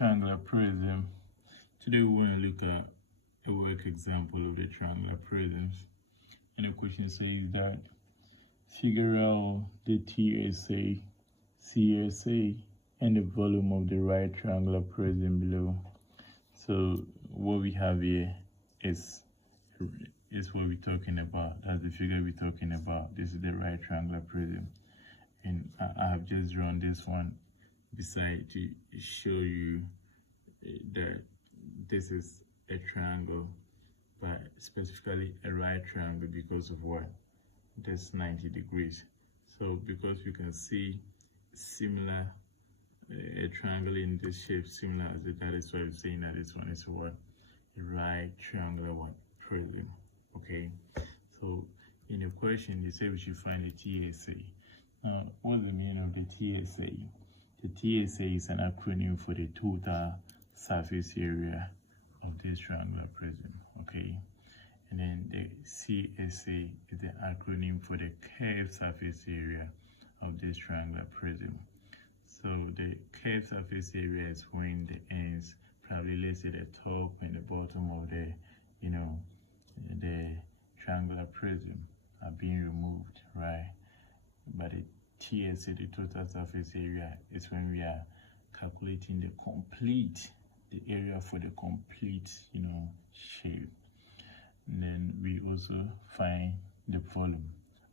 triangular prism. Today we want to look at a work example of the triangular prisms. And the question says that figure out the TSA, CSA, and the volume of the right triangular prism below. So what we have here is what we're talking about. That's the figure we're talking about. This is the right triangular prism. And I have just drawn this one beside to show you that this is a triangle, but specifically a right triangle because of what? This 90 degrees. So because we can see similar, a triangle in this shape similar as that is why we're saying that this one is what? A right triangular what? Prism. Okay, so in the question they say we should find a TSA. What's the meaning of the TSA? The TSA is an acronym for the total surface area of this triangular prism, okay? And then the CSA is the acronym for the curved surface area of this triangular prism. So the curved surface area is when the ends, probably let's say the top and the bottom of the, the triangular prism are being removed, right? But the TSA, the total surface area, is when we are calculating the area for the complete, shape. And then we also find the volume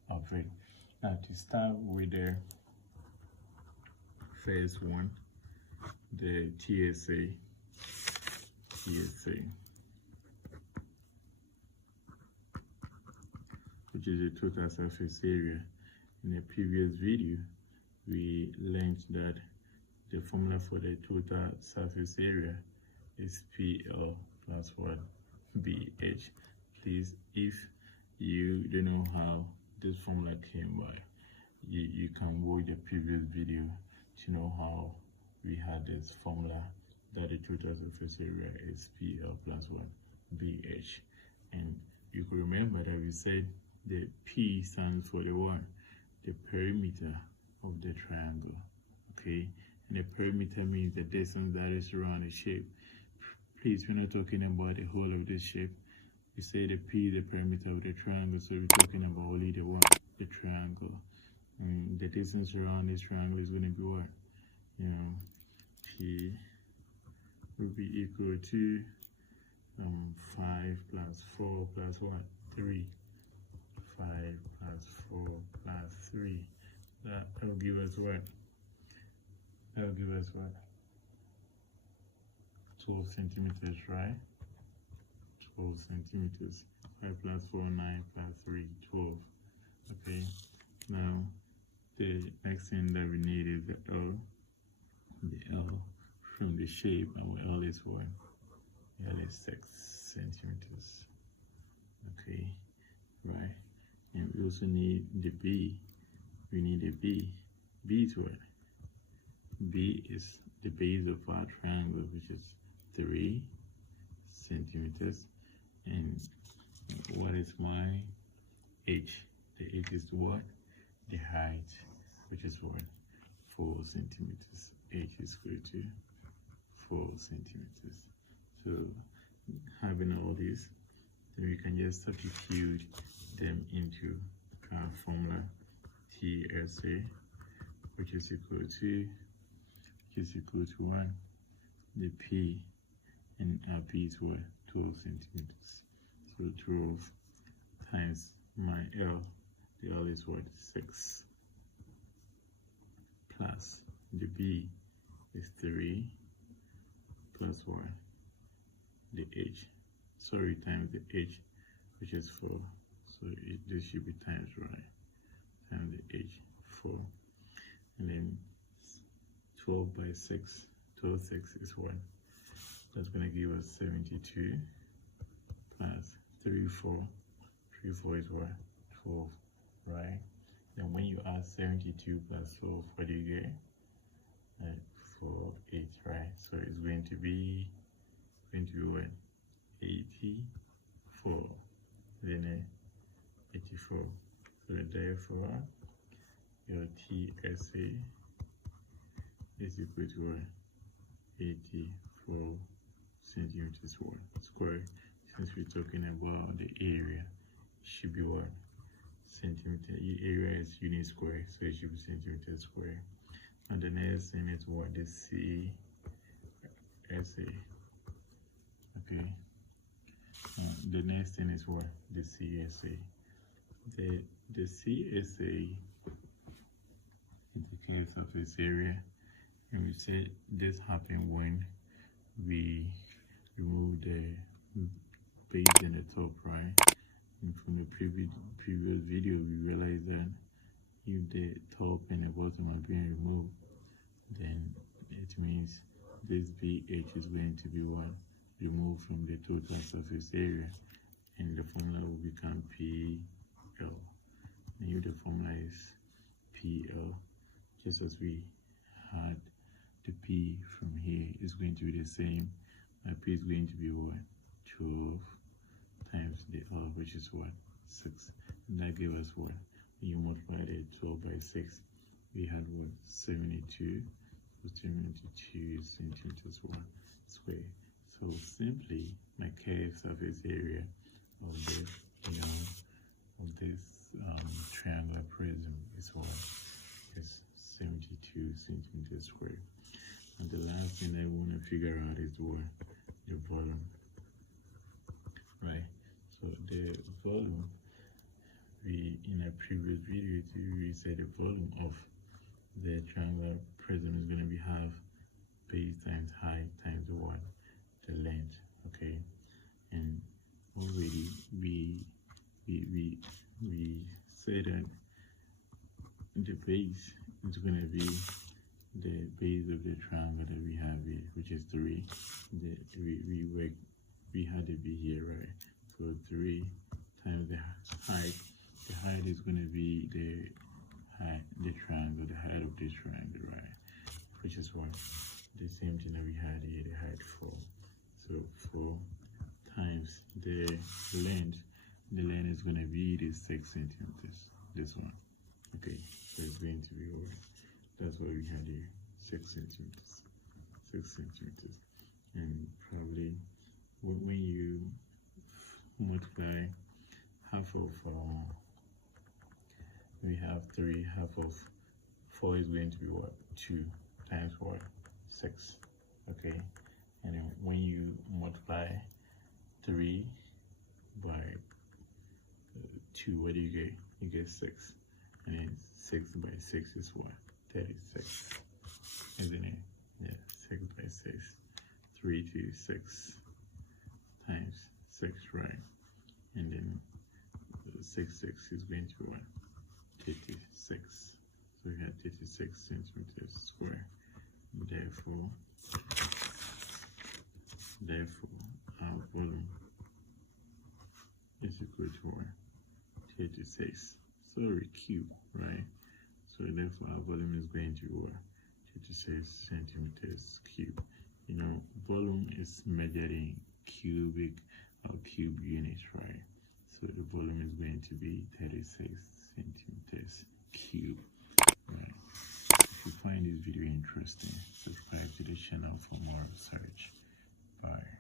of it. Now to start with the first one, the TSA, which is the total surface area. In the previous video, we learned that the formula for the total surface area is PL plus what? BH. Please, if you don't know how this formula came by, you can watch the previous video to know how we had this formula that the total surface area is PL plus what? BH. And you can remember that we said the P stands for the what? The perimeter of the triangle, okay? And the perimeter means the distance that is around the shape. Please, we're not talking about the whole of this shape. We say the P is the perimeter of the triangle, so we're talking about only the what? The triangle. And the distance around this triangle is going to be what? P will be equal to 5 plus 4 plus what? 3. 5 plus 4 plus 3. That will give us what? That will give us what? 12 centimeters, right? 12 centimeters. 5 plus 4, 9 plus 3, 12. Okay. Now, the next thing that we need is the L. The L from the shape, and L is what? L is 6 centimeters. Okay. Right. And we also need the B. We need a B. B is what? B is the base of our triangle, which is 3 centimeters. And what is my H? The H is what? The height, which is what? 4 centimeters. H is equal to 4 centimeters. So having all this, then we can just substitute them into our formula TSA, which is equal to 1. The P and our P is what? 12 centimeters. So 12 times my L, the L is what? 6, plus the B is 3 plus what? The H, sorry, times the H, which is 4. So this should be times, right? Times the H, 4. And then 12 by 6, 12 6 is what? That's going to give us 72 plus 3 4. 3 4 is what? 12, right? Then when you add 72 plus 12, what do you get? 4 8, right? So it's going to be what? 84. Then 84. So therefore, your TSA is equal to 84 centimeters square. Since we're talking about the area, it should be what? Centimeter. Area is unit square, so it should be centimeter square. And the next thing is what? The CSA. Okay. And the next thing is what? The CSA. The CSA indicates surface area, and we said this happened when we remove the base in the top, right? And from the previous video, we realized that if the top and the bottom are being removed, then it means this BH is going to be what? Removed from the total surface area, and the formula will become PL. And here the formula is PL, just as we had the P from here is going to be the same. My P is going to be what? 12 times the L, which is what? 6. And that gave us what? When you multiply the 12 by 6, we had what? 72. So 72 centimeters square. So simply, my curved surface area of this, of this triangular prism is what? Is 72 centimeters square. And the last thing I want to figure out is what? The volume, right? So the volume, in a previous video we said the volume of the triangular prism is going to be half base times height times the what? The length. Okay, and already we said that the base is going to be the base of the triangle that we have here, which is 3. We had it be here, right? So 3 times the height. The height is going to be the triangle, the height of this triangle, right? Which is what? The same thing that we had here, the height 4. So 4 times the length. The length is going to be the 6 centimeters. This one. Okay, so it's going to be what? That's what we had here, 6 centimeters. 6 centimeters. And probably when you multiply half of, we have 3, half of 4 is going to be what? 2 times what? 6. Okay, and then when you multiply 3 by 2, what do you get? You get 6. And then 6 by 6 is what? 36. Isn't it? Yeah, 6 by 6. 3 to 6 times 6, right? And then 6 is going to be what? 36. So we have 36 centimeters square. Therefore, our volume is equal to what? 36. Sorry, cube, right? So therefore, our volume is going to be what? 36 centimeters cube. Volume is measured in cubic or cube units, right? So the volume is going to be 36 centimeters cube, right? If you find this video interesting, subscribe to the channel for more research. Bye.